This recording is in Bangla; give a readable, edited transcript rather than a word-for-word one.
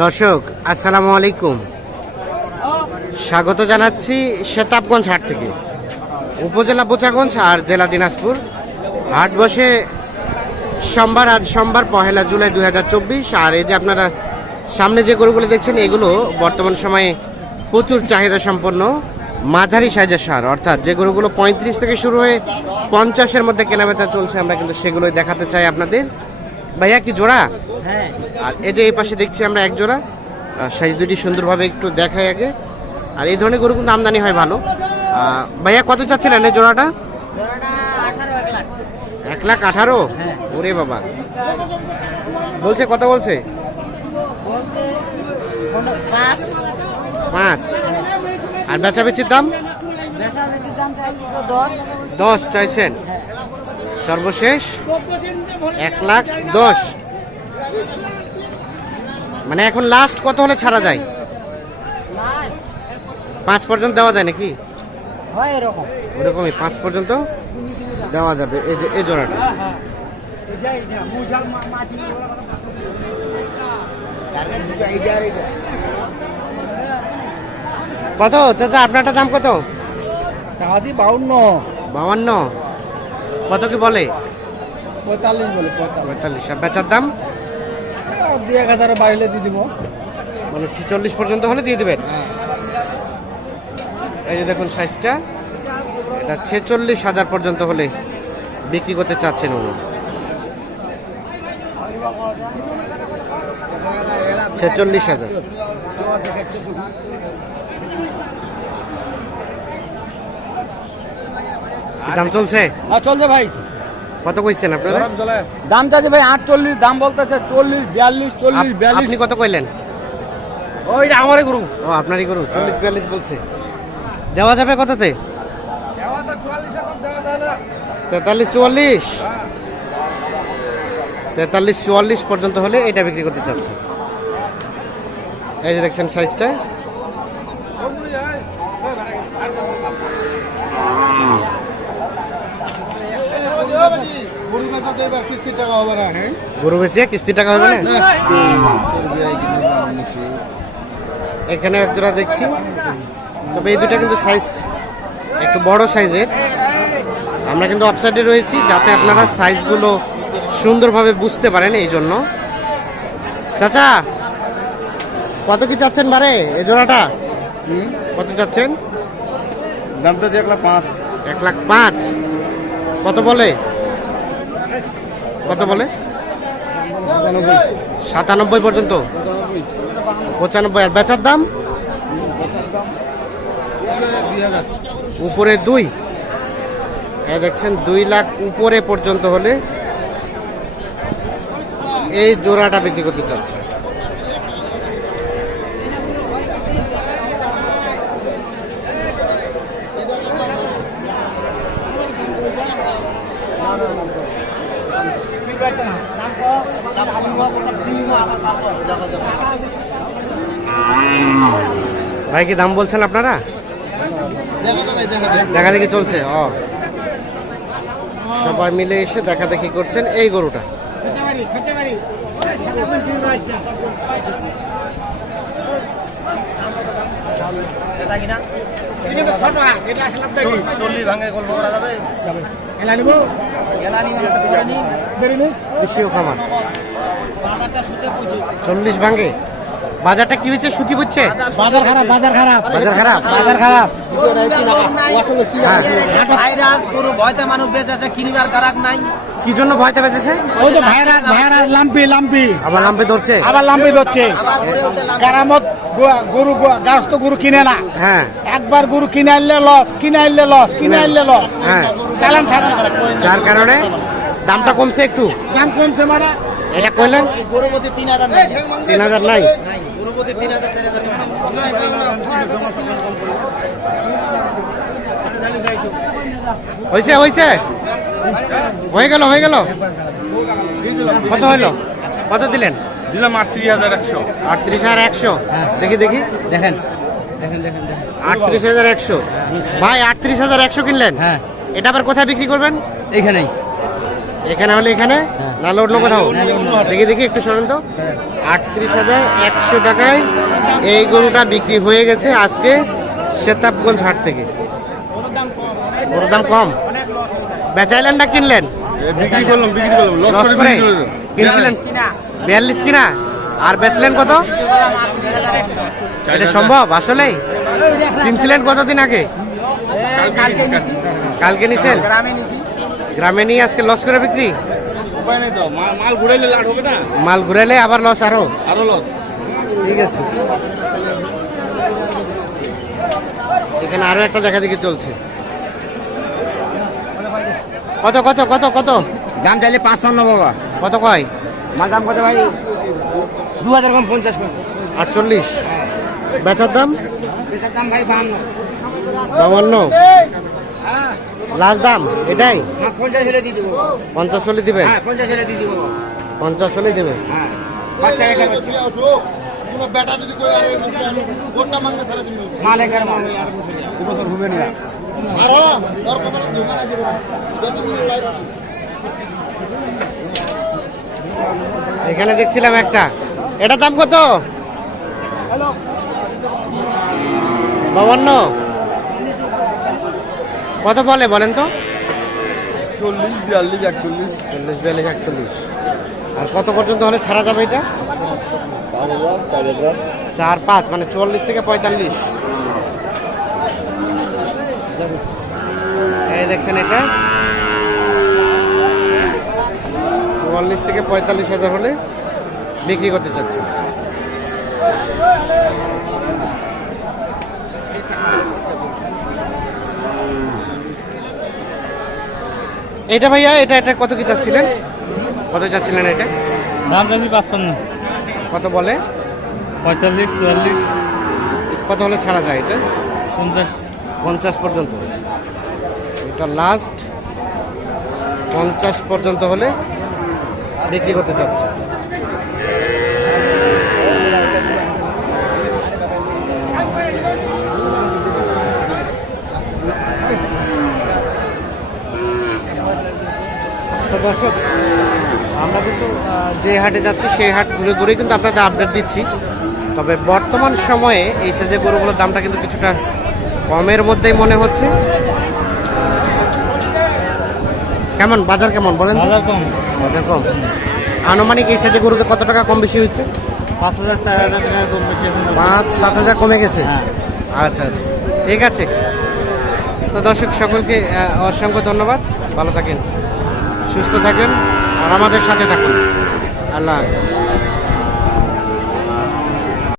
দর্শক আসসালামু আলাইকুম, স্বাগত জানাচ্ছি শেতাবগঞ্জ হাট থেকে। উপজেলা বোচাগঞ্জ আর জেলা দিনাজপুর। হাট বসে সোমবার, আজ সোমবার 1 জুলাই 2024। আর এই যে আপনারা সামনে যে গরুগুলো দেখছেন, এগুলো বর্তমান সময়ে প্রচুর চাহিদা সম্পন্ন মাঝারি সাইজের সার, অর্থাৎ যে গরুগুলো 35 থেকে শুরু হয়ে 50-এর মধ্যে কেনাবেচা চলছে, আমরা কিন্তু সেগুলোই দেখাতে চাই আপনাদের। ভাইয়া কি জোড়া? হ্যাঁ। আর এই যে এই পাশে দেখছি আমরা এক জোড়া, সাইজ দুটি সুন্দরভাবে একটু দেখাই আগে। আর এই ধরনের গরু কিন্তু আমদানি হয় ভালো। ভাইয়া কত চাচ্ছিলেন এই জোড়াটা? 1,18,000। হ্যাঁ। ওরে বাবা, বলছে কত বলছে? 5। আর বেচাবেচির দাম 10 চাইছেন, সর্বশেষ 1,10,000। মানে এখন লাস্ট কত হলে ছাড়া যায়? 5 পর্যন্ত দেওয়া যায় নাকি? ওরকমই 5 পর্যন্ত দেওয়া যাবে। এই যে এই জোড়াটা কত চাচা? আপনারটা দাম কত? চাচি 52। কত কি বলে? 45 বলে। 45। আর বেচার দাম 2,000 বাড়িলে দিয়ে দিব। মানে 46 পর্যন্ত হলে দিয়ে দিবেন। এই যে দেখুন সাইজটা, এটা 46,000 পর্যন্ত হলে বিক্রি করতে চাচ্ছেন উনি। 46,000। দাম চলছে? হ্যাঁ চলছে ভাই। কত কইছেন আপনারা? দাম চাইছে ভাই 48, দাম বলতেছে 40, 42, 40, 42। আপনি কত কইলেন? ওইটা আমারই গরু। ও আপনারই গরু। 40-42 বলছে। দেওয়া যাবে কততে? 43-44। 43-44 পর্যন্ত হলে এটা বিক্রি করতে চাচ্ছে। এই যে দেখছেন সাইজটা, গরু বেচে কিস্তি টাকা হবে না। এখানে এক জোড়া দেখছি, তবে এই দুটা কিন্তু সাইজ একটু বড় সাইজের। আমরা কিন্তু অফসাইডে রয়েছি যাতে আপনারা সাইজগুলো সুন্দরভাবে বুঝতে পারেন, এই জন্য। চাচা কত কি চাচ্ছেন বারে এই জোড়াটা? কত চাচ্ছেন? দামটা 1,05,000। 1,05,000। কত বলে? কত বলে? 97 পর্যন্ত। 95। আর বেচার দাম উপরে 2। দেখছেন 2 লাখ উপরে পর্যন্ত হলে এই জোড়াটা বিক্রি করতে চাচ্ছে। ভাই কি দাম বলছেন আপনারা? দেখা দেখি চলছে। সবাই মিলে এসে দেখা দেখি করছেন এই গরুটা। খামার 40 ভাঙে। বাজারটা কি হয়েছে? সুতি বুঝছে? বাজার খারাপ। ভয়তে মানুষ বেঁচেছে, কিনবার গ্রাহক নাই। কি জন্য ভয়তে বেঁচেছে? ওই যে ভাইরাস লাম্পি আবার লাম্পি ধরছে। কারামত গরু গাছতো গরু কিনে না। হ্যাঁ, একবার গরু কিনে আনলে লস। হ্যাঁ, চালান ছাড়া। যার কারণে দামটা কমছে একটু। দাম কমছে মানে এটা কইলেন 3,000 নাই। হয়েছে হয়ে গেল। কত হইল? কত দিলেন? দিলাম 38,100। 38,100। দেখি দেখেন 38,100। ভাই 38,100 কিনলেন? হ্যাঁ। এটা আবার কোথায় বিক্রি করবেন? এইখানেই এখানে হলে এখানে হ্যাঁ। নাহলে অন্য কোথাও নাহলে অন্য হাটে। দেখি দেখি একটু সরেন তো। 38,100 টাকায় এই গরুটা বিক্রি হয়ে গেছে আজকে সেতাবগঞ্জ হাট থেকে। গরুর দাম কম, বেচাইলেন না কিনলেন? বিক্রি করলাম লস লস করে কিনছিলেন 42 কিনা, আর বেচলেন কত? এটা সম্ভব আসলে? কিনছিলেন কতদিন আগে? কালকে নিছেন? গ্রামে নিয়ে আজকে লস করে বিক্রি? উপায় নেই তো, মাল ঘুরাইলে লাট হবে না, মাল ঘুরাইলে আবার লস আরো? আরো লস। ঠিক আছে, এখানে আরো একটা দেখা দেখি চলছে। কত কত কত কত দাম চাইলে 55 বাবা। কত কয়? মাল দাম কত ভাই? 2000 কম 50 কম। 48। বেচার দাম বেচার দাম ভাই 52। 52। লাস্ট দাম এটাই? হ্যাঁ 50 হলে দিয়ে দেবো। 50 হলে দিবেন? হ্যাঁ 50 হলে দিয়ে দেবো। 50 হলে দেবেন? হ্যাঁ বাচ্চা একার বাচ্চা। কোনো বেটা যদি কই আর গোটা মাংনা ফেলে দিন মাল একার মাল আর বছর হবে না। আরো ওর কপালে দোকান আছে যতদিন লাইভ এখানে দেখছিলাম একটা, এটার দাম কত? 52। কত বলে বলেন তো? 40 42 41 40 42 41। আর কত পর্যন্ত হলে ছাড়া যাবে এটা? 4000 4 5 মানে 40 থেকে 45। এই দেখছেন এটা 44 থেকে 45,000 হলে বিক্রি করতে চাচ্ছে। এটা ভাইয়া এটা এটা কত কি চাচ্ছিলেন? কত চাচ্ছিলেন এটা? দাম চাচ্ছি 55, কত বলে? 45, 44, কত হলে ছাড়া যায় এটা? 50। 50 পর্যন্ত। এটা লাস্ট 50 পর্যন্ত হলে বিক্রি করতে চাচ্ছে। তো দর্শক, আমরা কিন্তু যে হাটে যাচ্ছি সেই হাট ঘুরে ঘুরে কিন্তু আপনাদের আপডেট দিচ্ছি। তবে বর্তমান সময়ে এই সাইজের গরুগুলোর দামটা কিন্তু কিছুটা কমের মধ্যেই মনে হচ্ছে। কেমন বাজার কেমন বলেন তো? বাজার কম, বাজার কম। আনুমানিক এই সাইজের গরুতে কত টাকা কম বেশি হয়েছে? 5000 4000 টাকা কম বেশি এখন। 5-7 হাজার কমে গেছে? হ্যাঁ। আচ্ছা আচ্ছা, ঠিক আছে। তো দর্শক সকলকে অসংখ্য ধন্যবাদ। ভালো থাকেন, সুস্থ থাকেন আর আমাদের সাথে থাকুন। আল্লাহ হাফেজ।